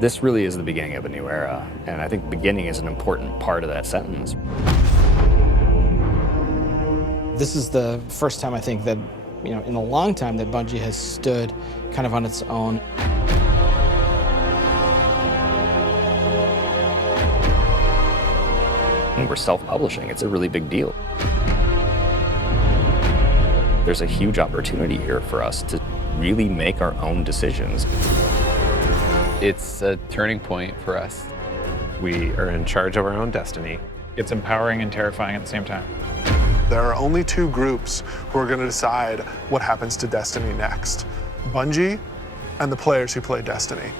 This really is the beginning of a new era, and I think beginning is an important part of that sentence. This is the first time I think that, in a long time that Bungie has stood kind of on its own. And we're self-publishing. It's a really big deal. There's a huge opportunity here for us to really make our own decisions. It's a turning point for us. We are in charge of our own destiny. It's empowering and terrifying at the same time. There are only two groups who are going to decide what happens to Destiny next: Bungie and the players who play Destiny.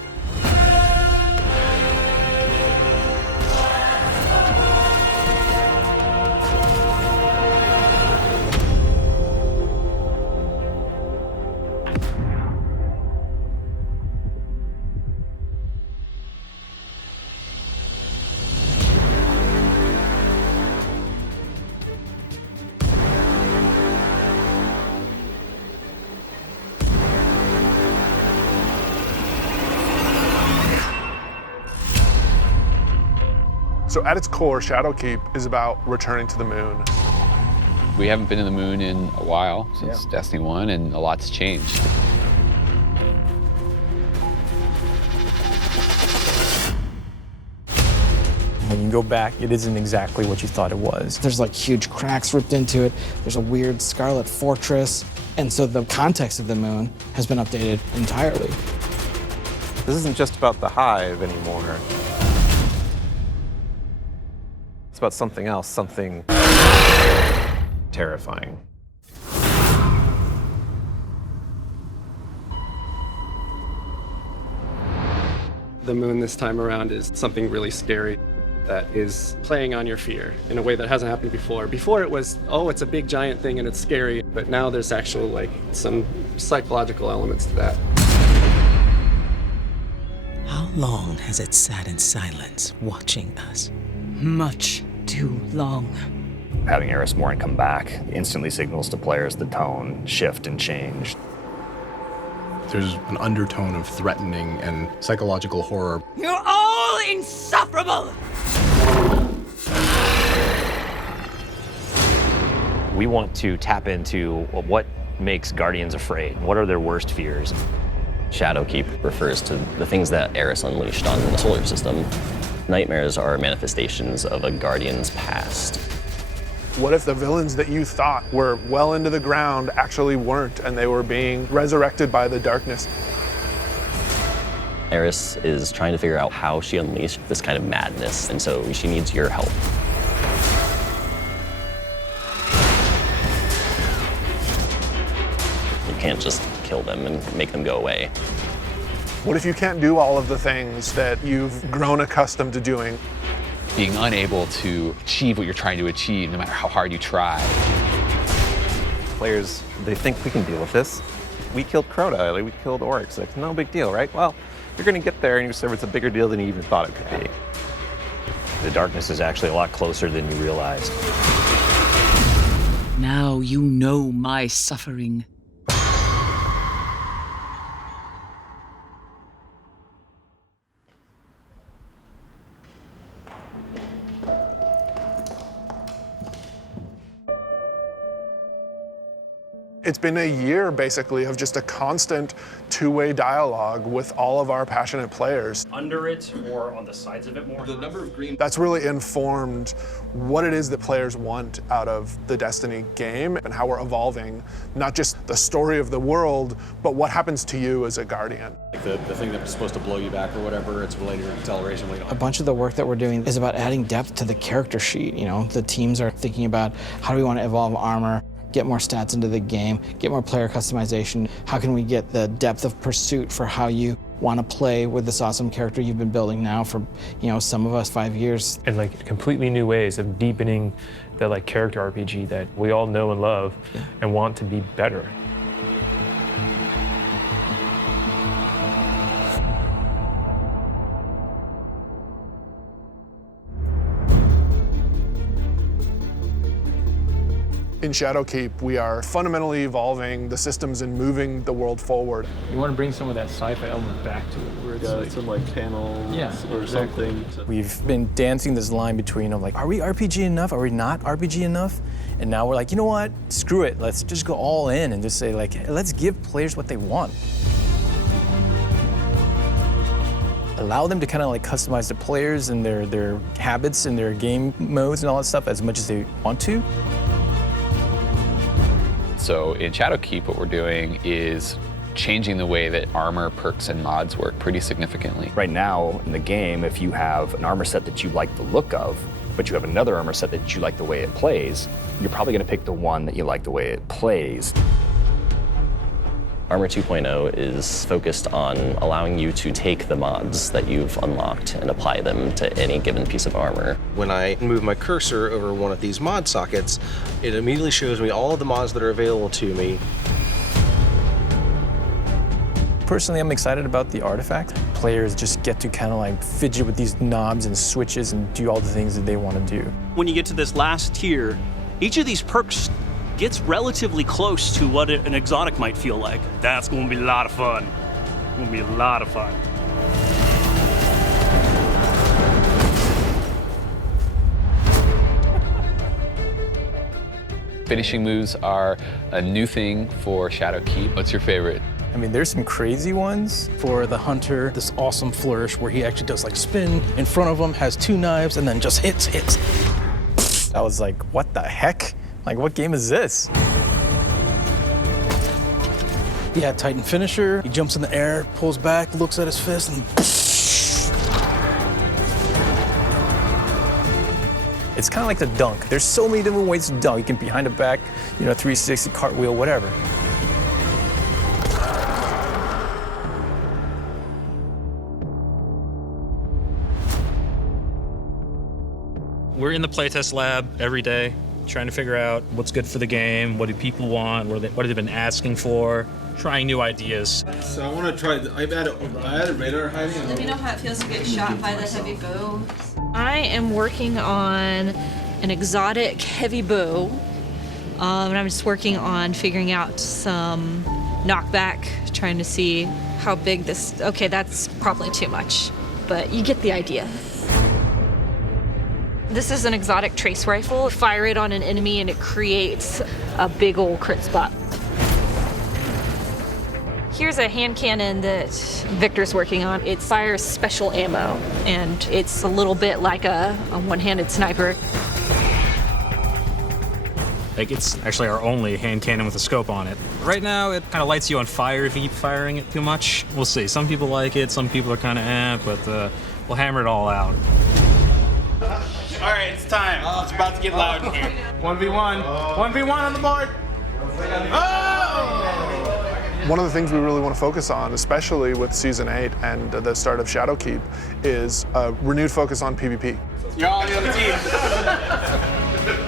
So at its core, Shadowkeep is about returning to the moon. We haven't been in the moon in a while, since Destiny 1, and a lot's changed. When you go back, it isn't exactly what you thought it was. There's like huge cracks ripped into it. There's a weird scarlet fortress. And so the context of the moon has been updated entirely. This isn't just about the hive anymore. It's about something else, something terrifying. The moon this time around is something really scary that is playing on your fear in a way that hasn't happened before. Before it was, oh, it's a big giant thing and it's scary, but now there's actual some psychological elements to that. How long has it sat in silence, watching us? Much too long. Having Eris Morn come back instantly signals to players the tone shift and change. There's an undertone of threatening and psychological horror. You're all insufferable! We want to tap into what makes Guardians afraid. What are their worst fears? Shadowkeep refers to the things that Eris unleashed on the solar system. Nightmares are manifestations of a Guardian's past. What if the villains that you thought were well into the ground actually weren't, and they were being resurrected by the darkness? Eris is trying to figure out how she unleashed this kind of madness, and so she needs your help. You can't just kill them and make them go away. What if you can't do all of the things that you've grown accustomed to doing? Being unable to achieve what you're trying to achieve, no matter how hard you try. Players, they think we can deal with this. We killed Crota, we killed orcs, no big deal, right? Well, you're gonna get there and you discover it's a bigger deal than you even thought it could be. The darkness is actually a lot closer than you realized. Now you know my suffering. It's been a year, basically, of just a constant two-way dialogue with all of our passionate players. Under it or on the sides of it more? The number of green. That's really informed what it is that players want out of the Destiny game and how we're evolving, not just the story of the world, but what happens to you as a Guardian. Like the thing that was supposed to blow you back or whatever, it's related to acceleration. A bunch of the work that we're doing is about adding depth to the character sheet. The teams are thinking about how do we want to evolve armor, get more stats into the game, get more player customization. How can we get the depth of pursuit for how you want to play with this awesome character you've been building now for, some of us 5 years. And completely new ways of deepening the character RPG that we all know and love and want to be better. In Shadowkeep, we are fundamentally evolving the systems and moving the world forward. You want to bring some of that sci-fi element back to it, where it's some like panels or exactly. something. We've been dancing this line between like, are we RPG enough? Are we not RPG enough? And now we're like, you know what? Screw it. Let's just go all in and just say like, hey, let's give players what they want. Allow them to kind of like customize the players and their habits and their game modes and all that stuff as much as they want to. So in Shadowkeep, what we're doing is changing the way that armor, perks, and mods work pretty significantly. Right now in the game, if you have an armor set that you like the look of, but you have another armor set that you like the way it plays, you're probably going to pick the one that you like the way it plays. Armor 2.0 is focused on allowing you to take the mods that you've unlocked and apply them to any given piece of armor. When I move my cursor over one of these mod sockets, it immediately shows me all of the mods that are available to me. Personally, I'm excited about the artifact. Players just get to kind of like fidget with these knobs and switches and do all the things that they want to do. When you get to this last tier, each of these perks gets relatively close to what an exotic might feel like. That's going to be a lot of fun. It's going to be a lot of fun. Finishing moves are a new thing for Shadowkeep. What's your favorite? I mean, there's some crazy ones. For the hunter, this awesome flourish where he actually does like spin in front of him, has two knives, and then just hits. I was like, what the heck? Like, what game is this? Yeah, Titan finisher. He jumps in the air, pulls back, looks at his fist, and it's kind of like the dunk. There's so many different ways to dunk. You can behind the back, 360, cartwheel, whatever. We're in the playtest lab every day, trying to figure out what's good for the game, what do people want, what have they been asking for, trying new ideas. So I want to try, I added radar hiding. Let me know how it feels to get shot by the heavy bow. I am working on an exotic heavy bow, and I'm just working on figuring out some knockback, trying to see how big this, okay, that's probably too much, but you get the idea. This is an exotic trace rifle. Fire it on an enemy and it creates a big old crit spot. Here's a hand cannon that Victor's working on. It fires special ammo, and it's a little bit like a one-handed sniper. Like, it's actually our only hand cannon with a scope on it. Right now, it kind of lights you on fire if you keep firing it too much. We'll see. Some people like it, some people are kind of but we'll hammer it all out. All right, it's time. It's about to get loud in here. 1v1. 1v1 on the board. Oh! One of the things we really want to focus on, especially with Season 8 and the start of Shadowkeep, is a renewed focus on PvP. You're all on the other team.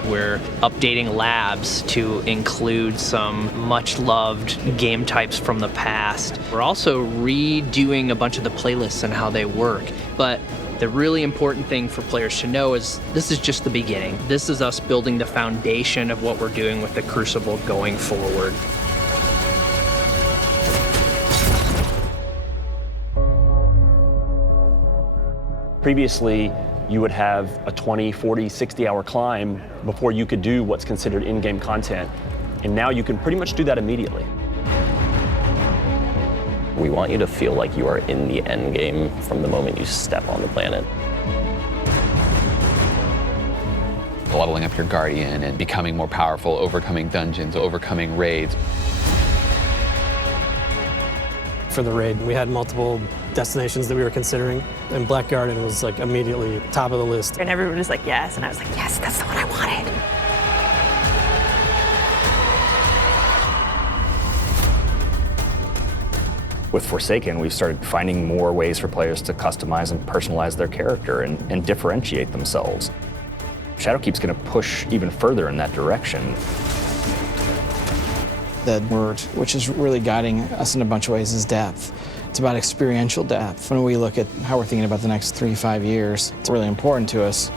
We're updating labs to include some much-loved game types from the past. We're also redoing a bunch of the playlists and how they work. But the really important thing for players to know is this is just the beginning. This is us building the foundation of what we're doing with the Crucible going forward. Previously, you would have a 20, 40, 60-hour climb before you could do what's considered in-game content. And now you can pretty much do that immediately. We want you to feel like you are in the end game from the moment you step on the planet. Leveling up your Guardian and becoming more powerful, overcoming dungeons, overcoming raids. For the raid, we had multiple destinations that we were considering, and Black Garden was like immediately top of the list. And everyone was like, yes, and I was like, yes, that's the one I wanted. With Forsaken, we've started finding more ways for players to customize and personalize their character and differentiate themselves. Shadowkeep's going to push even further in that direction. The word, which is really guiding us in a bunch of ways, is depth. It's about experiential depth. When we look at how we're thinking about the next 3-5 years, it's really important to us.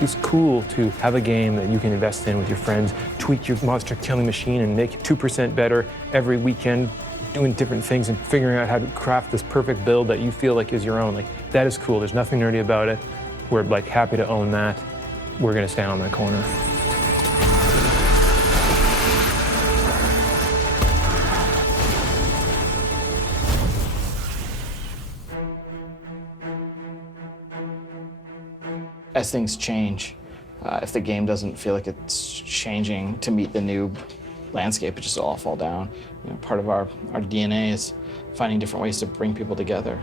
It's cool to have a game that you can invest in with your friends, tweak your monster killing machine and make it 2% better every weekend, doing different things and figuring out how to craft this perfect build that you feel like is your own. Like, that is cool. There's nothing nerdy about it. We're like happy to own that. We're gonna stand on that corner. As things change, if the game doesn't feel like it's changing to meet the new landscape, it just all fall down. You know, part of our DNA is finding different ways to bring people together.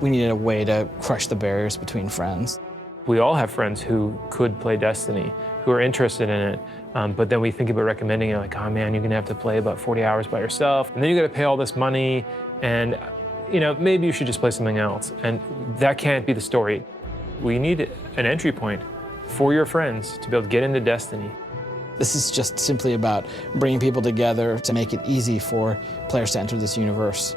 We needed a way to crush the barriers between friends. We all have friends who could play Destiny, who are interested in it, but then we think about recommending it like, oh man, you're gonna have to play about 40 hours by yourself, and then you gotta pay all this money, and you know, maybe you should just play something else. And that can't be the story. We need an entry point for your friends to be able to get into Destiny. This is just simply about bringing people together to make it easy for players to enter this universe.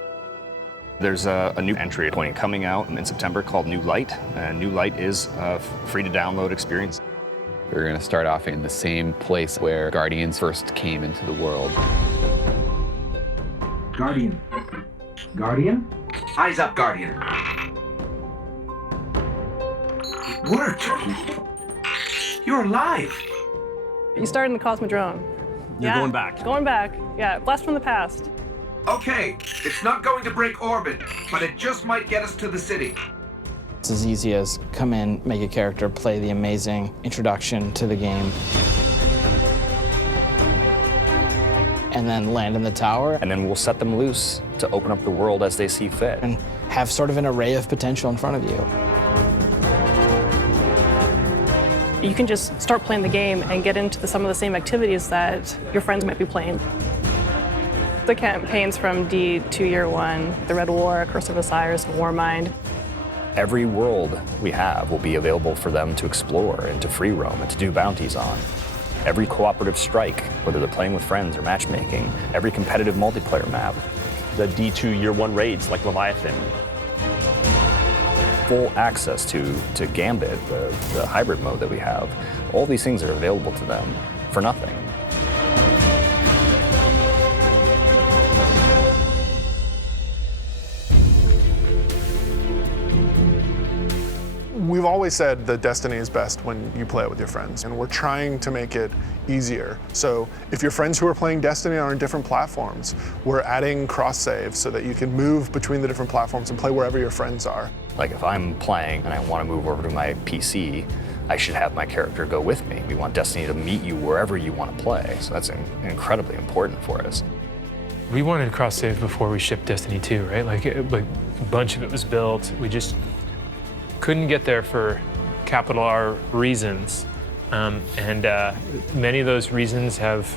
There's a new entry point coming out in September called New Light, and New Light is a free-to-download experience. We're going to start off in the same place where Guardians first came into the world. Guardian. Guardian? Eyes up, Guardian. It worked. You're alive. You started in the Cosmodrome. You're going back. Going back. Yeah, blast from the past. Okay, it's not going to break orbit, but it just might get us to the city. It's as easy as come in, make a character, play the amazing introduction to the game, and then land in the tower. And then we'll set them loose to open up the world as they see fit. And have sort of an array of potential in front of you. You can just start playing the game and get into some of the same activities that your friends might be playing. The campaigns from D to Year One, the Red War, Curse of Osiris, and Warmind. Every world we have will be available for them to explore and to free roam and to do bounties on. Every cooperative strike, whether they're playing with friends or matchmaking, every competitive multiplayer map. The D2 Year One raids like Leviathan. Full access to Gambit, the hybrid mode that we have. All these things are available to them for nothing. We've always said that Destiny is best when you play it with your friends, and we're trying to make it easier. So if your friends who are playing Destiny are on different platforms, we're adding cross-saves so that you can move between the different platforms and play wherever your friends are. Like if I'm playing and I want to move over to my PC, I should have my character go with me. We want Destiny to meet you wherever you want to play, so that's incredibly important for us. We wanted cross-save before we shipped Destiny 2, right? Like a bunch of it was built. We just couldn't get there for capital R reasons. And many of those reasons have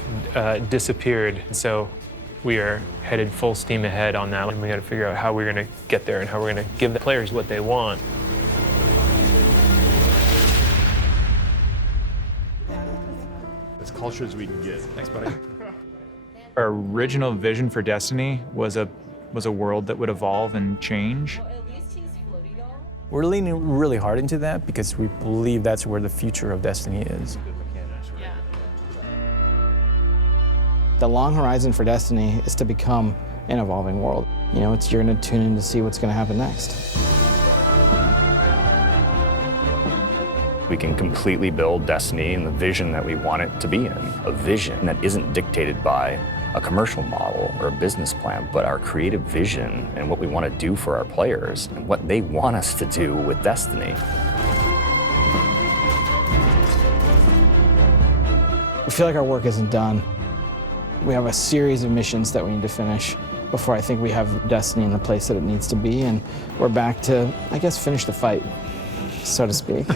disappeared. So we are headed full steam ahead on that. And we got to figure out how we're going to get there and how we're going to give the players what they want. As culture as we can get. Thanks, buddy. Our original vision for Destiny was a world that would evolve and change. We're leaning really hard into that because we believe that's where the future of Destiny is. The long horizon for Destiny is to become an evolving world. You know, you're going to tune in to see what's going to happen next. We can completely build Destiny in the vision that we want it to be in, a vision that isn't dictated by a commercial model or a business plan, but our creative vision and what we want to do for our players and what they want us to do with Destiny. We feel like our work isn't done. We have a series of missions that we need to finish before I think we have Destiny in the place that it needs to be, and we're back to, I guess, finish the fight, so to speak.